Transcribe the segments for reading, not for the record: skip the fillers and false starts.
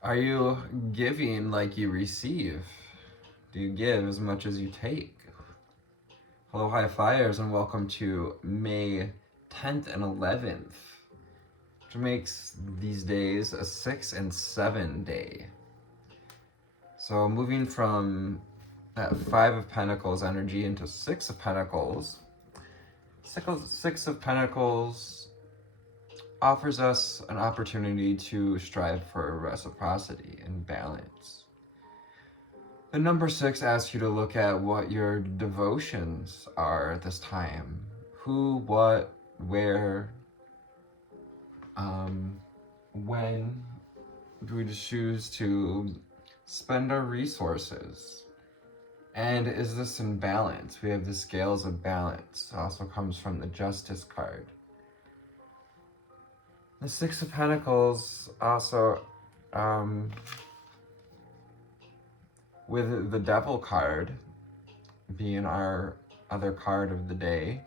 Are you giving like you receive? Do you give as much as you take? Hello, high flyers, and welcome to May 10th and 11th, which makes these days a 6 and 7 day. So moving from that 5 of Pentacles energy into 6 of Pentacles. Six of Pentacles offers us an opportunity to strive for reciprocity and balance. The number 6 asks you to look at what your devotions are at this time. Who, what, where, when do we choose to spend our resources? And is this in balance? We have the scales of balance. It also comes from the Justice card. The 6 of Pentacles also, with the Devil card being our other card of the day.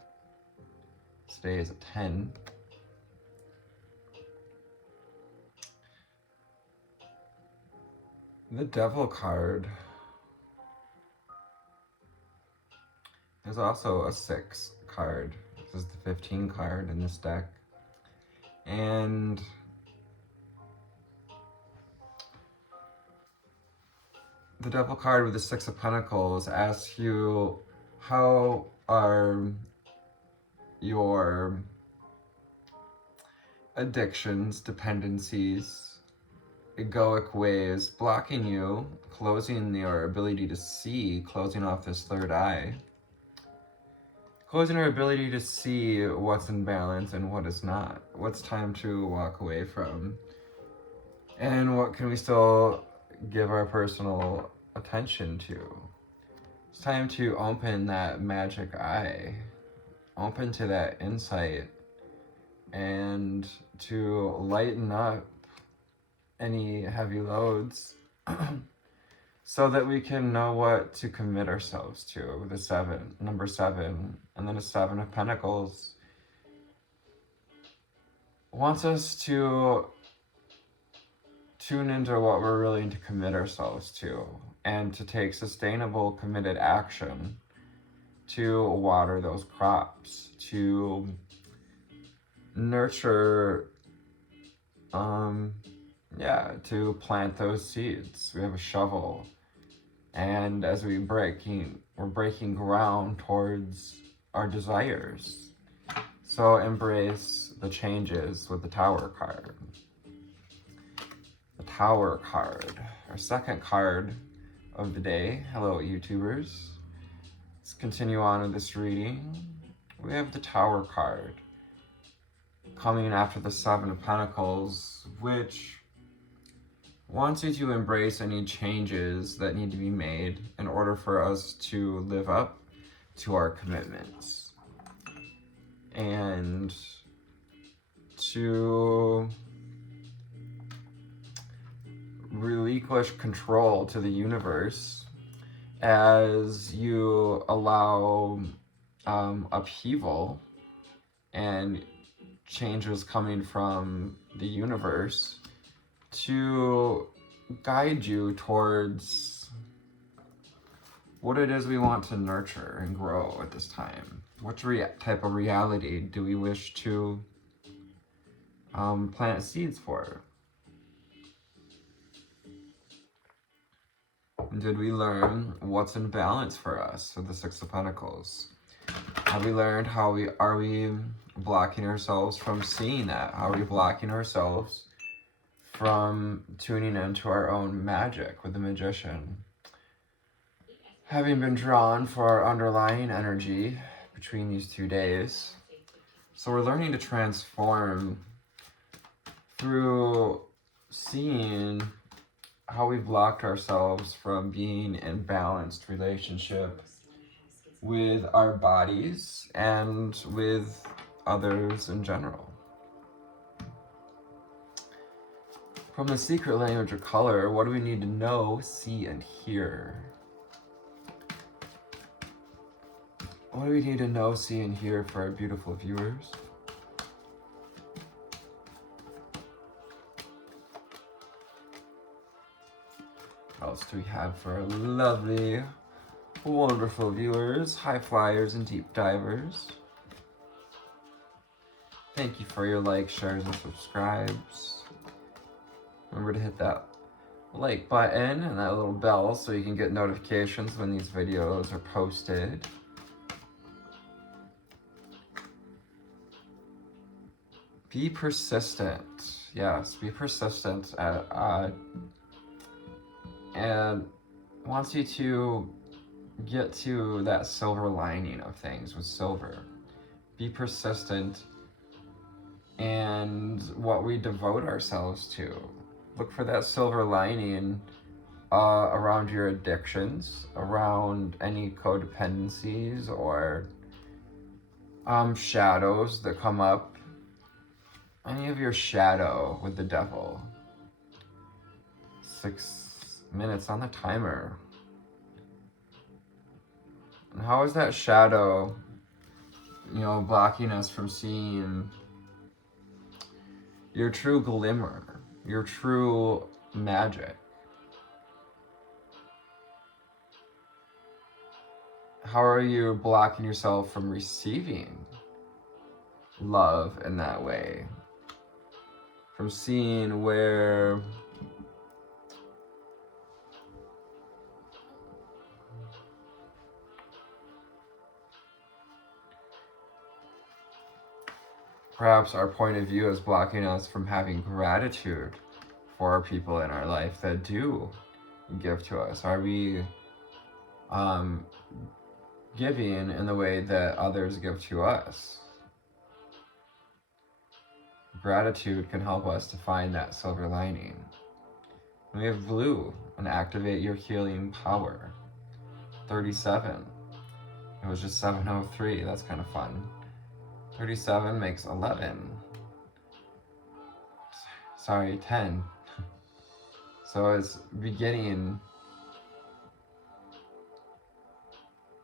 Today is a 10. The Devil card is also a 6 card. This is the 15 card in this deck. And the Devil card with the 6 of Pentacles asks you, how are your addictions, dependencies, egoic ways blocking you, closing your ability to see, closing off this third eye, closing our ability to see what's in balance and what is not, what's time to walk away from, and what can we still give our personal attention to. It's time to open that magic eye, open to that insight, and to lighten up any heavy loads so that we can know what to commit ourselves to. The 7, number 7, and then a 7 of Pentacles wants us to tune into what we're willing to commit ourselves to and to take sustainable, committed action to water those crops, to nurture, to plant those seeds. We have a shovel, and as we're breaking ground towards our desires. So embrace the changes with the Tower card. The Tower card, our second card of the day. Hello, YouTubers. Let's continue on with this reading. We have the Tower card coming after the 7 of Pentacles, which wants you to embrace any changes that need to be made in order for us to live up to our commitments and to relinquish control to the universe as you allow upheaval and changes coming from the universe to guide you towards what it is we want to nurture and grow at this time. What type of reality do we wish to plant seeds for? Did we learn what's in balance for us with the 6 of Pentacles? Have we learned are we blocking ourselves from seeing that? How are we blocking ourselves from tuning into our own magic with the Magician? Having been drawn for our underlying energy between these 2 days. So we're learning to transform through seeing how we've blocked ourselves from being in balanced relationship with our bodies and with others in general. From the secret language of color, what do we need to know, see, and hear? What do we need to know, see, and hear for our beautiful viewers? What else do we have for our lovely, wonderful viewers, high flyers, and deep divers? Thank you for your likes, shares, and subscribes. Remember to hit that like button and that little bell so you can get notifications when these videos are posted. Be persistent. Yes, be persistent. And wants you to get to that silver lining of things with silver. Be persistent and what we devote ourselves to. Look for that silver lining around your addictions, around any codependencies or shadows that come up. Any of your shadow with the devil. 6 minutes on the timer. And how is that shadow, blocking us from seeing your true glimmer, your true magic? How are you blocking yourself from receiving love in that way? From seeing where perhaps our point of view is blocking us from having gratitude for people in our life that do give to us. Are we giving in the way that others give to us? Gratitude can help us to find that silver lining. We have blue, and activate your healing power. 37. It was just 7:03. That's kind of fun. 37 makes 11. Sorry, 10. So it's beginning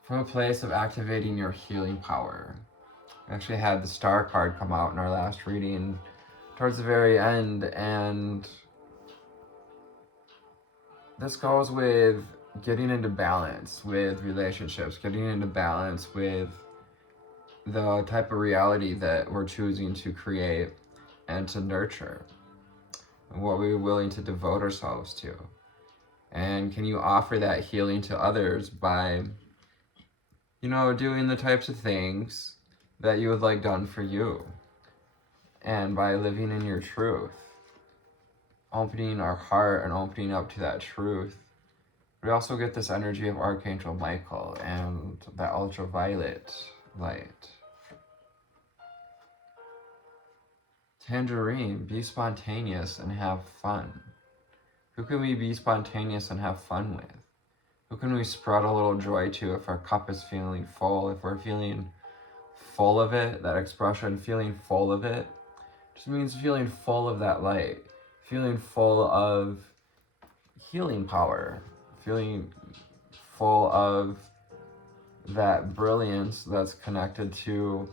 from a place of activating your healing power. We actually had the star card come out in our last reading towards the very end, and this goes with getting into balance with relationships, getting into balance with the type of reality that we're choosing to create and to nurture, and what we're willing to devote ourselves to. And can you offer that healing to others by, doing the types of things that you would like done for you, and by living in your truth, opening our heart and opening up to that truth. We also get this energy of Archangel Michael and the ultraviolet light. Tangerine, be spontaneous and have fun. Who can we be spontaneous and have fun with? Who can we spread a little joy to if our cup is feeling full, if we're feeling full of it? That expression, feeling full of it, just means feeling full of that light, feeling full of healing power, feeling full of that brilliance that's connected to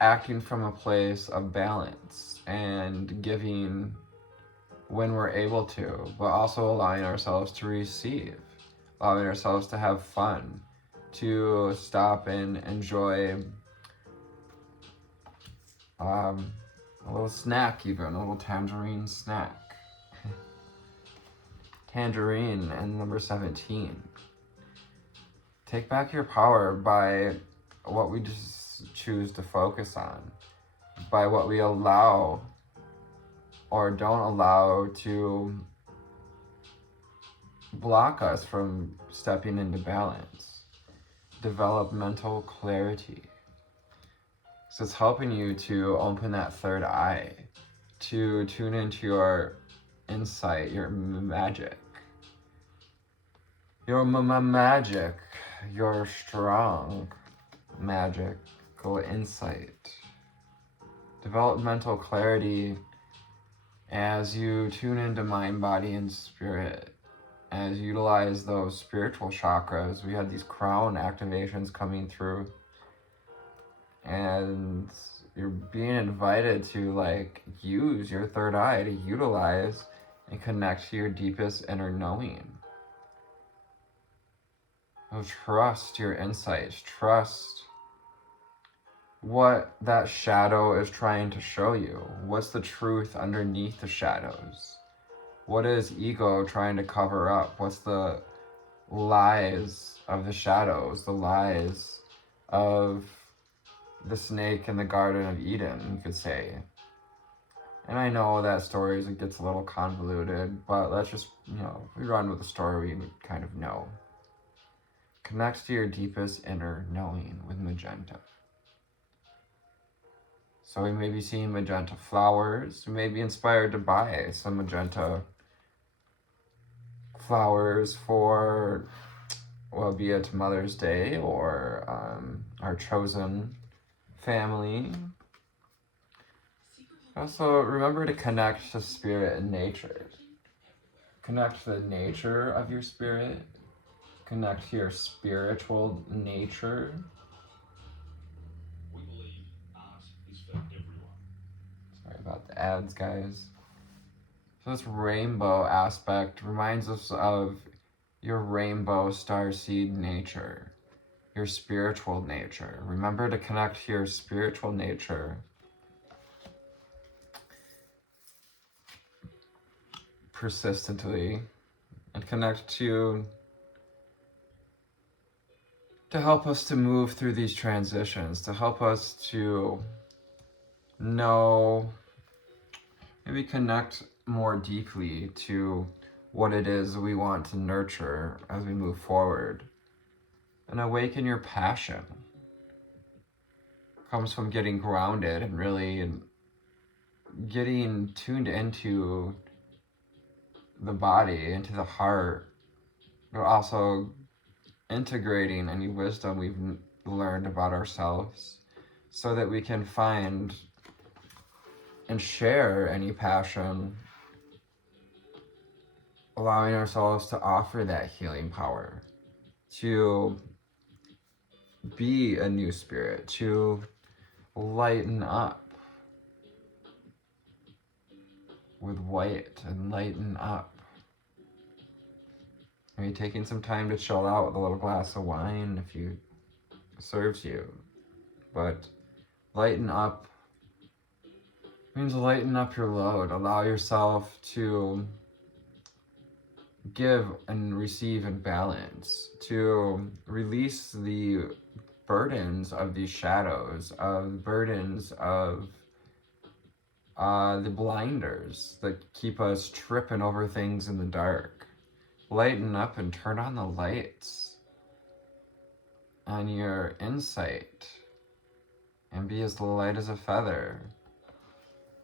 acting from a place of balance and giving when we're able to, but also allowing ourselves to receive, allowing ourselves to have fun, to stop and enjoy a little snack, even a little tangerine snack. Tangerine and number 17. Take back your power by what we just choose to focus on, by what we allow or don't allow to block us from stepping into balance. Develop mental clarity. So it's helping you to open that third eye, to tune into your insight, your magic. Your magic, your strong magical insight. Develop mental clarity as you tune into mind, body, and spirit. As you utilize those spiritual chakras, we had these crown activations coming through. And you're being invited to use your third eye, to utilize and connect to your deepest inner knowing. Oh, trust your insights. Trust what that shadow is trying to show you. What's the truth underneath the shadows? What is ego trying to cover up? What's the lies of the shadows, the lies of the snake in the Garden of Eden, you could say. And I know that stories, it gets a little convoluted, but let's just, we run with the story we kind of know. Connects to your deepest inner knowing with magenta. So we may be seeing magenta flowers. We may be inspired to buy some magenta flowers for, well, be it Mother's Day or our chosen family. Also, remember to connect to spirit and nature. Connect to the nature of your spirit. Connect to your spiritual nature. We believe art is for everyone. Sorry about the ads, guys. So this rainbow aspect reminds us of your rainbow starseed nature, your spiritual nature. Remember to connect to your spiritual nature. Persistently, and connect to help us to move through these transitions, to help us to know, maybe connect more deeply to what it is we want to nurture as we move forward. And awaken your passion. It comes from getting grounded and really getting tuned into the body, into the heart, but also integrating any wisdom we've learned about ourselves so that we can find and share any passion, allowing ourselves to offer that healing power, to be a new spirit, to lighten up with white and lighten up. Maybe taking some time to chill out with a little glass of wine if you serves you. But lighten up means lighten up your load. Allow yourself to give and receive in balance, to release the burdens of these shadows, of burdens of the blinders that keep us tripping over things in the dark. Lighten up and turn on the lights on your insight and be as light as a feather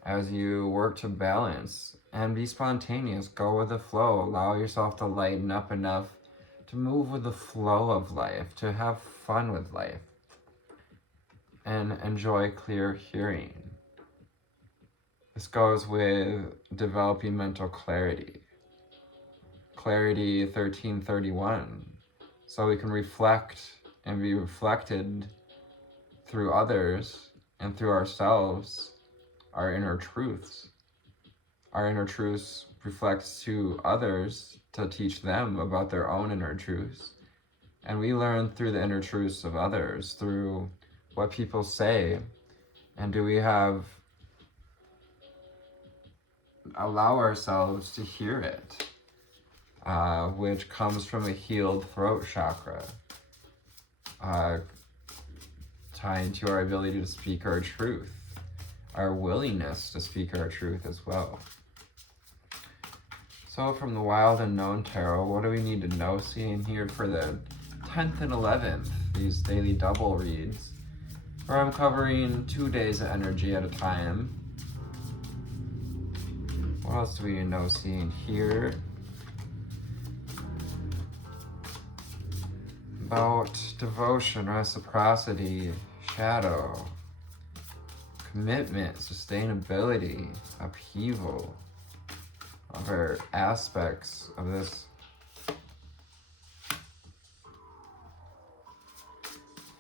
as you work to balance and be spontaneous. Go with the flow. Allow yourself to lighten up enough to move with the flow of life, to have fun with life, and enjoy clear hearing. This goes with developing mental clarity. Clarity 1331. So we can reflect and be reflected through others and through ourselves, our inner truths. Our inner truths reflects to others to teach them about their own inner truths. And we learn through the inner truths of others, through what people say. And do we allow ourselves to hear it, which comes from a healed throat chakra, tying to our ability to speak our truth, our willingness to speak our truth as well. So from the Wild Unknown Tarot, what do we need to know, see, and hear for the 10th and 11th, these daily double reads, where I'm covering 2 days of energy at a time. What else do we need to know, see, and hear about devotion, reciprocity, shadow, commitment, sustainability, upheaval, other aspects of this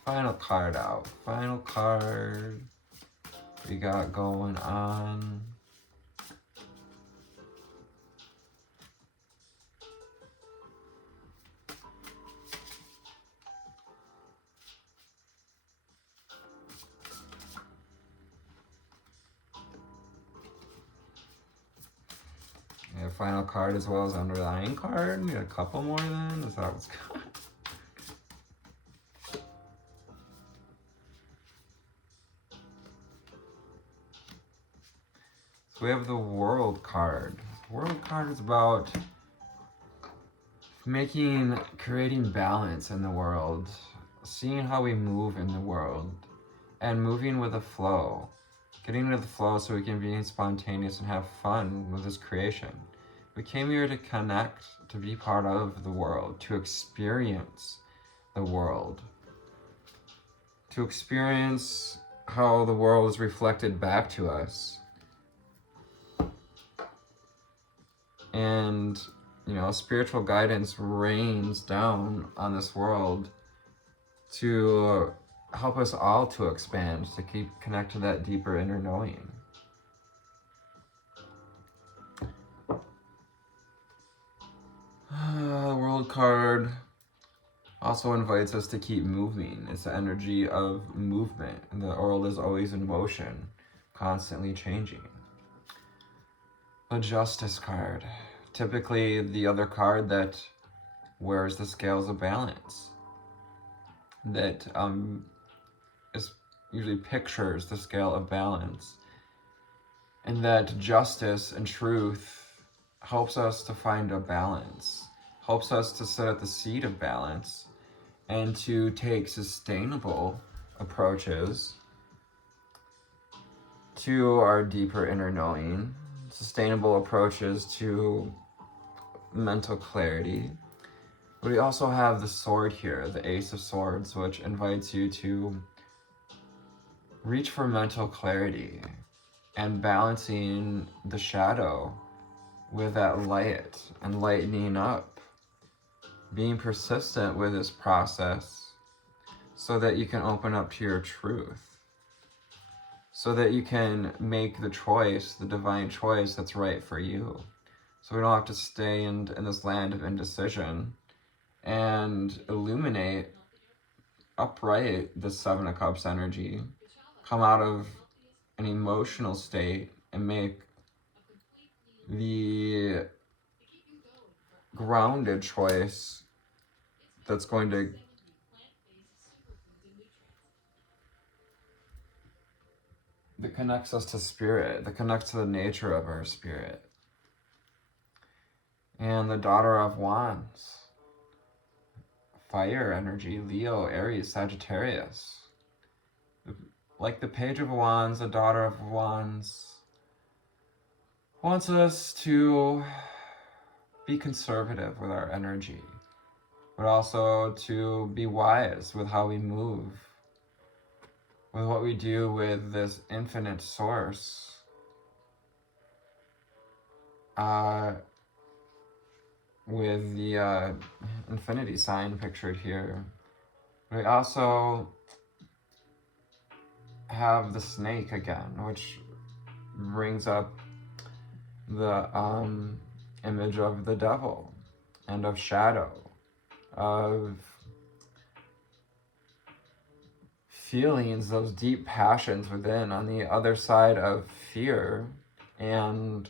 final card out. Final card we got going on. The final card as well as underlying card. Need a couple more then? Is that what's good? So we have the World card. The World card is about creating balance in the world, seeing how we move in the world, and moving with the flow. Getting with the flow so we can be spontaneous and have fun with this creation. We came here to connect, to be part of the world, to experience the world, to experience how the world is reflected back to us. And, you know, spiritual guidance rains down on this world to help us all to expand, to keep connect to that deeper inner knowing. The World card also invites us to keep moving. It's the energy of movement, and the world is always in motion, constantly changing. The Justice card, typically the other card that wears the scales of balance, that usually pictures the scale of balance, and that justice and truth helps us to find a balance, helps us to sit at the seat of balance and to take sustainable approaches to our deeper inner knowing, sustainable approaches to mental clarity. But we also have the sword here, the Ace of Swords, which invites you to reach for mental clarity and balancing the shadow with that light and lightening up, being persistent with this process so that you can open up to your truth, so that you can make the choice, the divine choice that's right for you. So we don't have to stay in this land of indecision, and illuminate, upright the Seven of Cups energy, come out of an emotional state and make the grounded choice that's going to that connects us to spirit, that connects to the nature of our spirit. And the Daughter of Wands, fire energy, Leo, Aries, Sagittarius. Like the Page of Wands, the Daughter of Wands wants us to be conservative with our energy, but also to be wise with how we move, with what we do with this infinite source. With the infinity sign pictured here. We also have the snake again, which brings up the image of the devil and of shadow, of feelings, those deep passions within, on the other side of fear. And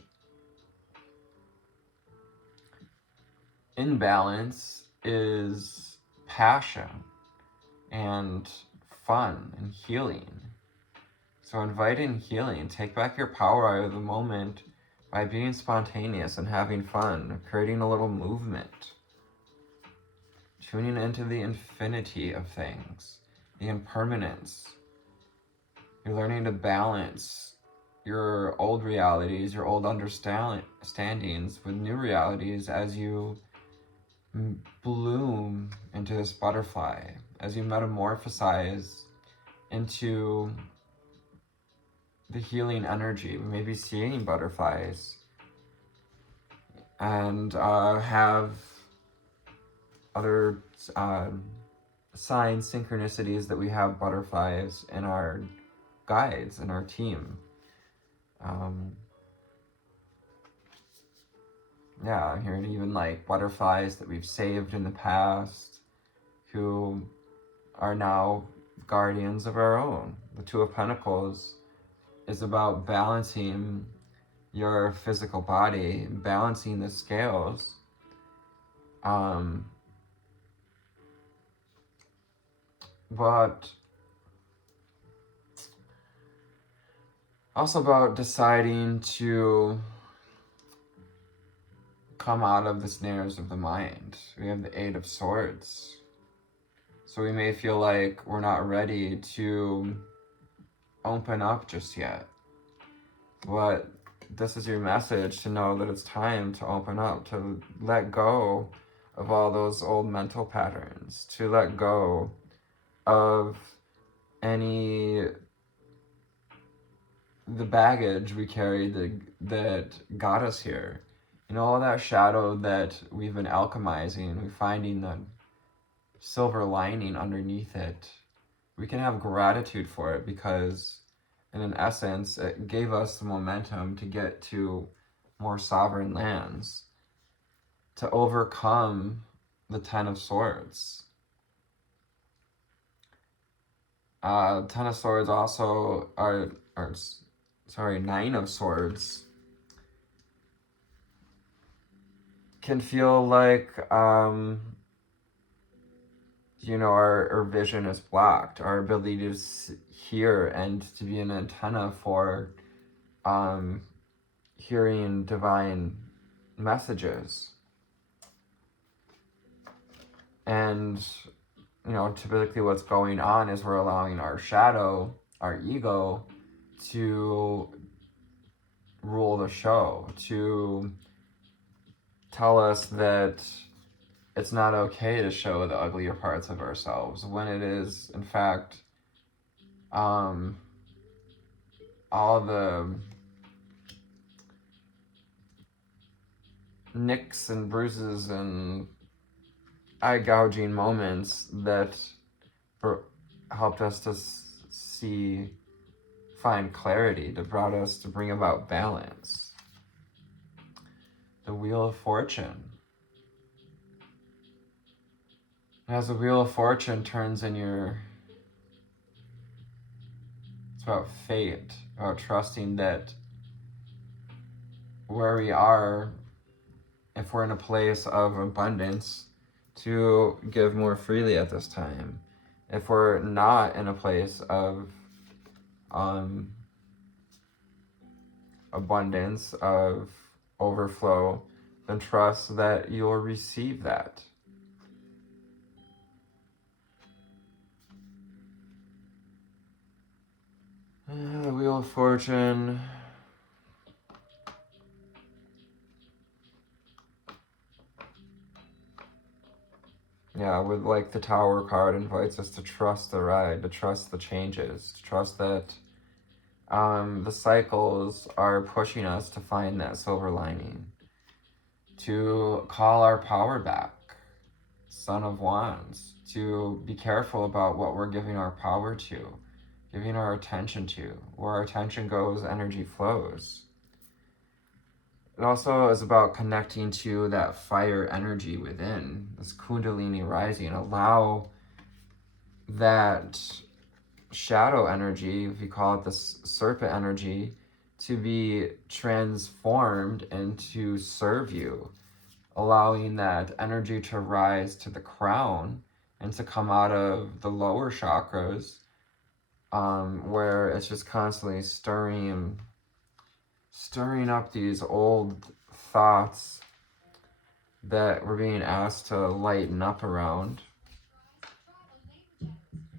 imbalance is passion and fun and healing. So invite in healing, take back your power out of the moment by being spontaneous and having fun, creating a little movement, tuning into the infinity of things, the impermanence. You're learning to balance your old realities, your old understandings with new realities as you bloom into this butterfly, as you metamorphosize into the healing energy. Maybe seeing butterflies and have other signs, synchronicities that we have butterflies in our guides, in our team. Yeah, I'm hearing even like butterflies that we've saved in the past who are now guardians of our own. The Two of Pentacles is about balancing your physical body, balancing the scales. But also about deciding to come out of the snares of the mind. We have the Eight of Swords. So we may feel like we're not ready to open up just yet. But this is your message to know that it's time to open up, to let go of all those old mental patterns, to let go of the baggage we carried that got us here. All that shadow that we've been alchemizing, we're finding the silver lining underneath it. We can have gratitude for it because, in essence, it gave us the momentum to get to more sovereign lands, to overcome the Ten of Swords. Ten of Swords also Nine of Swords can feel like, our vision is blocked, our ability to hear and to be an antenna for hearing divine messages. And, typically what's going on is we're allowing our shadow, our ego, to rule the show, to tell us that it's not okay to show the uglier parts of ourselves, when it is, in fact, all the nicks and bruises and eye gouging moments that helped us to find clarity, that brought us to bring about balance. The Wheel of Fortune. As the Wheel of Fortune turns in it's about fate, about trusting that where we are, if we're in a place of abundance, to give more freely at this time. If we're not in a place of abundance, of overflow, then trust that you'll receive that. The Wheel of Fortune. Yeah, with like the Tower card invites us to trust the ride, to trust the changes, to trust that the cycles are pushing us to find that silver lining, to call our power back. Son of Wands, to be careful about what we're giving our power to, giving our attention to. Where our attention goes, energy flows. It also is about connecting to that fire energy within, this Kundalini rising. Allow that shadow energy, if you call it the serpent energy, to be transformed and to serve you, allowing that energy to rise to the crown and to come out of the lower chakras, where it's just constantly stirring up these old thoughts that we're being asked to lighten up around.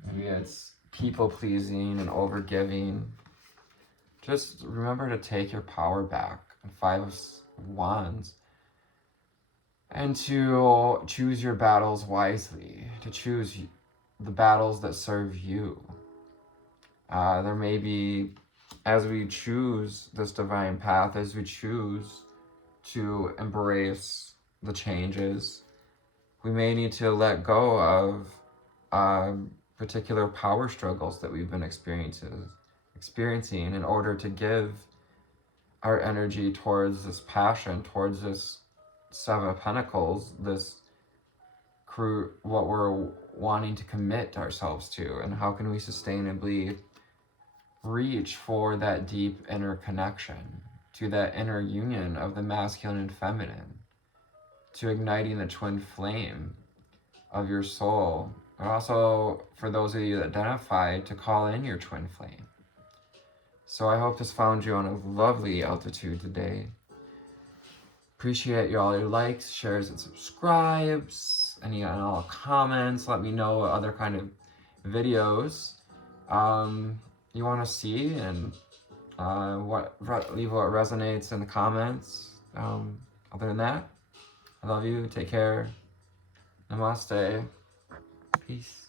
Maybe it's people-pleasing and over-giving. Just remember to take your power back. And Five of Wands. And to choose your battles wisely. To choose the battles that serve you. There may be, as we choose this divine path, as we choose to embrace the changes, we may need to let go of particular power struggles that we've been experiencing in order to give our energy towards this passion, towards this Seven of Pentacles, what we're wanting to commit ourselves to, and how can we sustainably reach for that deep inner connection, to that inner union of the masculine and feminine, to igniting the twin flame of your soul, but also for those of you that identify, to call in your twin flame. So I hope this found you on a lovely altitude today. Appreciate all your likes, shares, and subscribes, any and all comments. Let me know what other kind of videos you want to see, and leave what resonates in the comments. Other than that, I love you. Take care. Namaste. Peace.